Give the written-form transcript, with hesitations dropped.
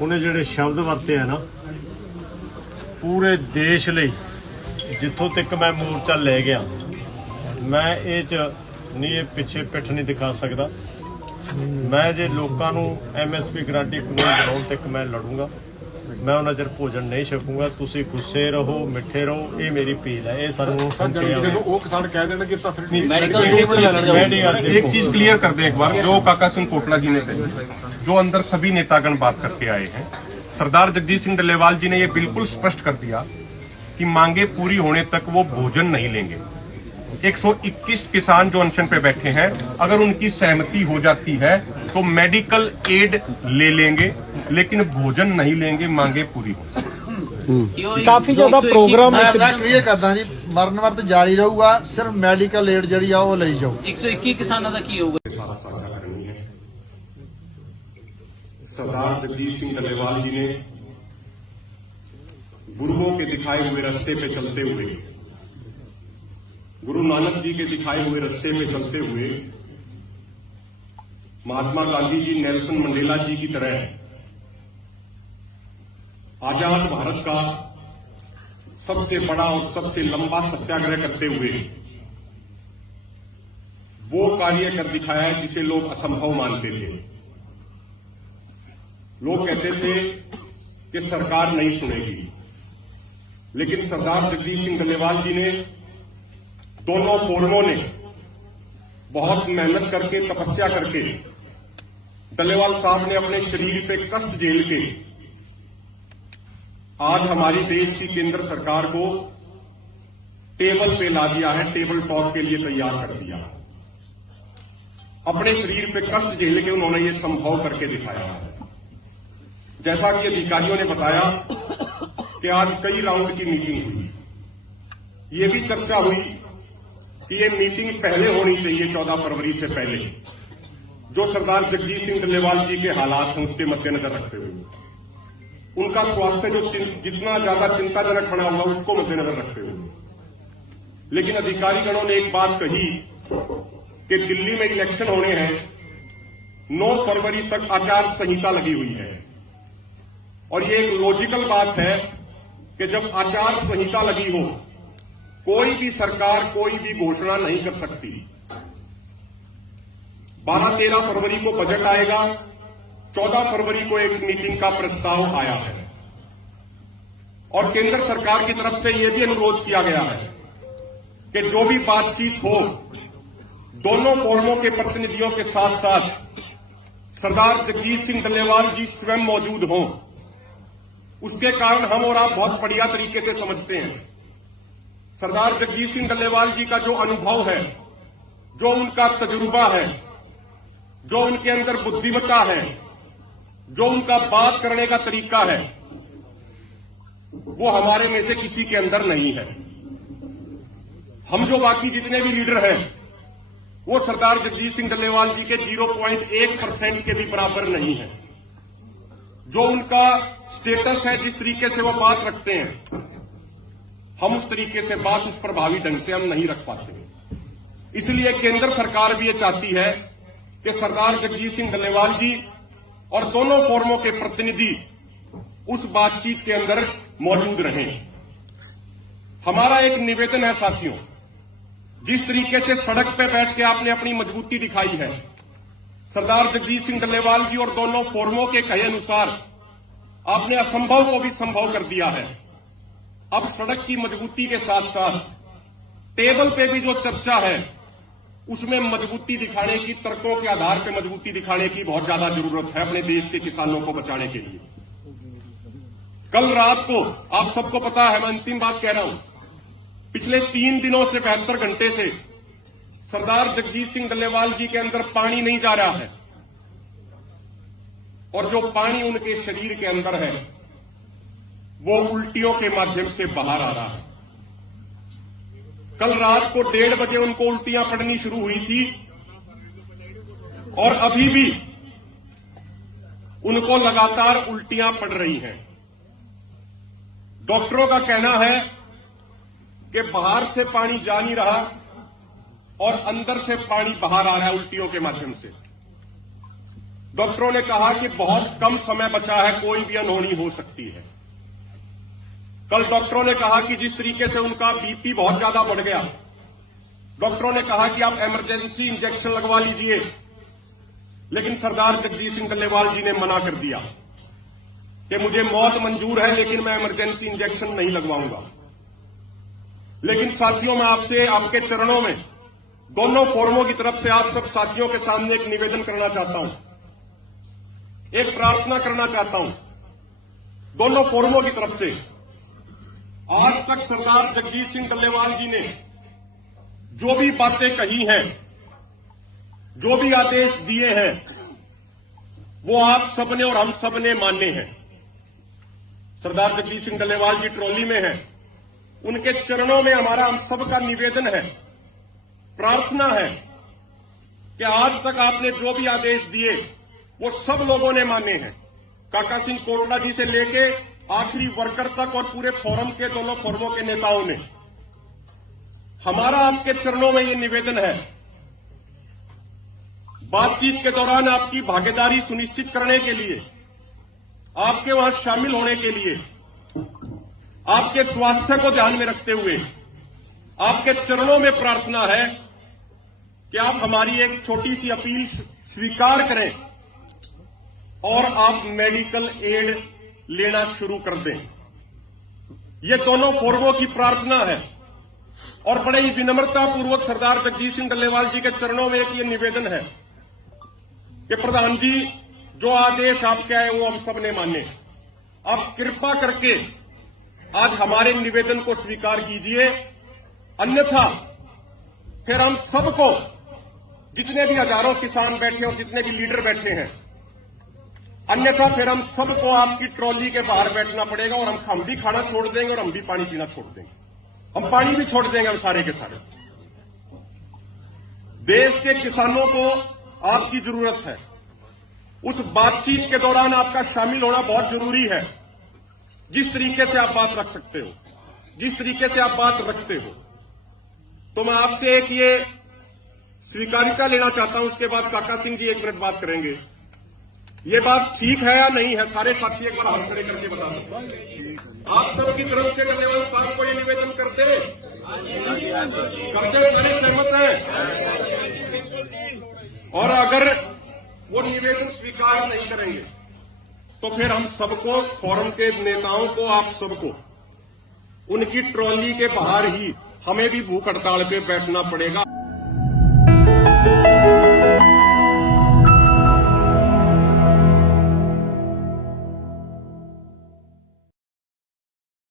ਉਹਨੇ ਜਿਹੜੇ ਸ਼ਬਦ ਵਰਤੇ ਆ ਨਾ ਪੂਰੇ ਦੇਸ਼ ਲਈ ਜਿੱਥੋਂ ਤੱਕ ਮੈਂ ਮੋਰਚਾ ਲੈ ਗਿਆ ਮੈਂ ਇਹ ਚ ਨਹੀਂ ਇਹ ਪਿੱਛੇ ਪਿੱਠ ਨਹੀਂ ਦਿਖਾ ਸਕਦਾ। ਮੈਂ ਜੇ ਲੋਕਾਂ ਨੂੰ MSP ਗਰੰਟੀ ਕਾਨੂੰਨ ਬਣਾਉਣ ਤੱਕ ਮੈਂ ਲੜੂੰਗਾ। मैं उन्ना चर भोजन नहीं छकूंगा। तुसी गुस्से रहो मिठे रहो, ये मेरी अपील है। ये सानू एक चीज क्लियर कर दें एक बार, जो काका सिंह कोटला जी ने कही, जो अंदर सभी नेतागण बात करके आए हैं, सरदार जगजीत सिंह डल्लेवाल जी ने ये बिल्कुल स्पष्ट कर दिया कि मांगे पूरी होने तक वो भोजन नहीं लेंगे। 121 किसान जो अनशन पे बैठे हैं, अगर उनकी सहमति हो जाती है तो मेडिकल एड ले लेंगे, लेकिन भोजन नहीं लेंगे, मांगे पूरी हो। काफी ज्यादा प्रोग्राम मैं क्लियर करदा जी, मरण वर्त जारी रहूगा, सिर्फ मेडिकल एड जी आ वो लई जाओ। 121 किसानों का की होगा। सरदार जगजीत सिंह डल्लेवाल जी ने गुरुओं के दिखाए हुए रास्ते पे चलते हुए, गुरु नानक जी के दिखाए हुए रास्ते पे चलते हुए, महात्मा गांधी जी, नेल्सन मंडेला जी की तरह आजाद भारत का सबसे बड़ा और सबसे लंबा सत्याग्रह करते हुए वो कार्य कर दिखाया है जिसे लोग असंभव मानते थे। लोग कहते थे कि सरकार नहीं सुनेगी, लेकिन सरदार जगजीत सिंह डल्लेवाल जी ने, दोनों फोरमों ने बहुत मेहनत करके, तपस्या करके, डल्लेवाल साहब ने अपने शरीर पे कष्ट झेल के आज हमारी देश की केंद्र सरकार को टेबल पे ला दिया है, टेबल टॉक के लिए तैयार कर दिया। अपने शरीर पे कष्ट झेल के उन्होंने ये संभव करके दिखाया है। जैसा कि अधिकारियों ने बताया कि आज कई राउंड की मीटिंग हुई, ये भी चर्चा हुई कि ये मीटिंग पहले होनी चाहिए, 14 फरवरी से पहले, जो सरदार जगजीत सिंह डल्लेवाल जी के हालात हैं उसके मद्देनजर रखते हुए, उनका स्वास्थ्य जो जितना ज्यादा चिंताजनक बना हुआ उसको मद्देनजर रखते हुए। लेकिन अधिकारी गणों ने एक बात कही कि दिल्ली में इलेक्शन होने हैं, 9 फरवरी तक आचार संहिता लगी हुई है, और ये एक लॉजिकल बात है कि जब आचार संहिता लगी हो, कोई भी सरकार कोई भी घोषणा नहीं कर सकती। 12-13 फरवरी को बजट आएगा, 14 फरवरी को एक मीटिंग का प्रस्ताव आया है, और केंद्र सरकार की तरफ से यह भी अनुरोध किया गया है कि जो भी बातचीत हो, दोनों फोरमों के प्रतिनिधियों के साथ साथ सरदार जगजीत सिंह डल्लेवाल जी स्वयं मौजूद हों। उसके कारण हम और आप बहुत बढ़िया तरीके से समझते हैं सरदार जगजीत सिंह डल्लेवाल जी का जो अनुभव है, जो उनका तजुर्बा है, जो उनके अंदर बुद्धिमत्ता है, जो उनका बात करने का तरीका है, वो हमारे में से किसी के अंदर नहीं है। हम जो बाकी जितने भी लीडर हैं, वो सरदार जगजीत सिंह डल्लेवाल जी के 0.1% के भी बराबर नहीं है। जो उनका स्टेटस है, जिस तरीके से वो बात रखते हैं, हम उस तरीके से बात, उस प्रभावी ढंग से हम नहीं रख पाते। इसलिए केंद्र सरकार भी ये चाहती है कि सरदार जगजीत सिंह डल्लेवाल जी और दोनों फोरमों के प्रतिनिधि उस बातचीत के अंदर मौजूद रहें। हमारा एक निवेदन है साथियों, जिस तरीके से सड़क पे बैठ के आपने अपनी मजबूती दिखाई है, सरदार जगजीत सिंह डल्लेवाल जी और दोनों फोरमों के कहे अनुसार आपने असंभव को भी संभव कर दिया है। अब सड़क की मजबूती के साथ साथ टेबल पे भी जो चर्चा है, उसमें मजबूती दिखाने की, तर्कों के आधार पर मजबूती दिखाने की बहुत ज्यादा जरूरत है अपने देश के किसानों को बचाने के लिए। कल रात को, आप सबको पता है, मैं अंतिम बात कह रहा हूं, पिछले 3 दिनों से 72 घंटे से सरदार जगजीत सिंह डल्लेवाल जी के अंदर पानी नहीं जा रहा है, और जो पानी उनके शरीर के अंदर है वो उल्टियों के माध्यम से बाहर आ रहा है। कल रात को 1:30 बजे उनको उल्टियां पड़नी शुरू हुई थी, और अभी भी उनको लगातार उल्टियां पड़ रही हैं। डॉक्टरों का कहना है कि बाहर से पानी जा नहीं रहा और अंदर से पानी बाहर आ रहा है उल्टियों के माध्यम से। डॉक्टरों ने कहा कि बहुत कम समय बचा है, कोई भी अनहोनी हो सकती है। कल डॉक्टरों ने कहा कि जिस तरीके से उनका बीपी बहुत ज्यादा बढ़ गया, डॉक्टरों ने कहा कि आप इमरजेंसी इंजेक्शन लगवा लीजिए, लेकिन सरदार जगजीत सिंह डल्लेवाल जी ने मना कर दिया कि मुझे मौत मंजूर है लेकिन मैं इमरजेंसी इंजेक्शन नहीं लगवाऊंगा। लेकिन साथियों, मैं आपसे आपके चरणों में दोनों फोरमों की तरफ से आप सब साथियों के सामने एक निवेदन करना चाहता हूं, एक प्रार्थना करना चाहता हूं दोनों फोरमों की तरफ से। आज तक सरदार जगजीत सिंह डल्लेवाल जी ने जो भी बातें कही हैं, जो भी आदेश दिए हैं, वो आप सबने और हम सबने माने हैं। सरदार जगजीत सिंह डल्लेवाल जी ट्रॉली में हैं, उनके चरणों में हमारा हम सबका निवेदन है, प्रार्थना है कि आज तक आपने जो भी आदेश दिए वो सब लोगों ने माने हैं, काका सिंह कोटला जी से लेके आखिरी वर्कर तक और पूरे फोरम के दोनों फोरमों के नेताओं ने। हमारा आपके चरणों में ये निवेदन है, बातचीत के दौरान आपकी भागीदारी सुनिश्चित करने के लिए, आपके वहां शामिल होने के लिए, आपके स्वास्थ्य को ध्यान में रखते हुए आपके चरणों में प्रार्थना है कि आप हमारी एक छोटी सी अपील स्वीकार करें और आप मेडिकल एड लेना शुरू कर दें। ये दोनों फोरमों की प्रार्थना है और बड़े ही विनम्रतापूर्वक सरदार जगजीत सिंह डल्लेवाल जी के चरणों में एक ये निवेदन है कि प्रधान जी, जो आदेश आपके आए वो हम सब ने माने। आप कृपा करके आज हमारे निवेदन को स्वीकार कीजिए, अन्यथा फिर हम सबको, जितने भी हजारों किसान बैठे और जितने भी लीडर बैठे हैं, अन्यथा फिर हम सबको आपकी ट्रॉली के बाहर बैठना पड़ेगा और हम भी खाना छोड़ देंगे और हम भी पानी पीना छोड़ देंगे, हम पानी भी छोड़ देंगे, हम सारे के सारे। देश के किसानों को आपकी जरूरत है। उस बातचीत के दौरान आपका शामिल होना बहुत जरूरी है। जिस तरीके से आप बात रख सकते हो, जिस तरीके से आप बात रखते हो, तो मैं आपसे एक ये स्वीकारिता लेना चाहता हूं। उसके बाद काका सिंह जी 1 मिनट बात करेंगे। ये बात ठीक है या नहीं है? सारे साथी एक बार हाथ खड़े करके बता दो। आप सबकी तरफ से डल्लेवाल साहब को ये निवेदन करते हुए सारे सहमत हैं? और अगर वो निवेदन स्वीकार नहीं करेंगे तो फिर हम सबको, फोरम के नेताओं को, आप सबको उनकी ट्रॉली के बाहर ही हमें भी भूख हड़ताल पे बैठना पड़ेगा।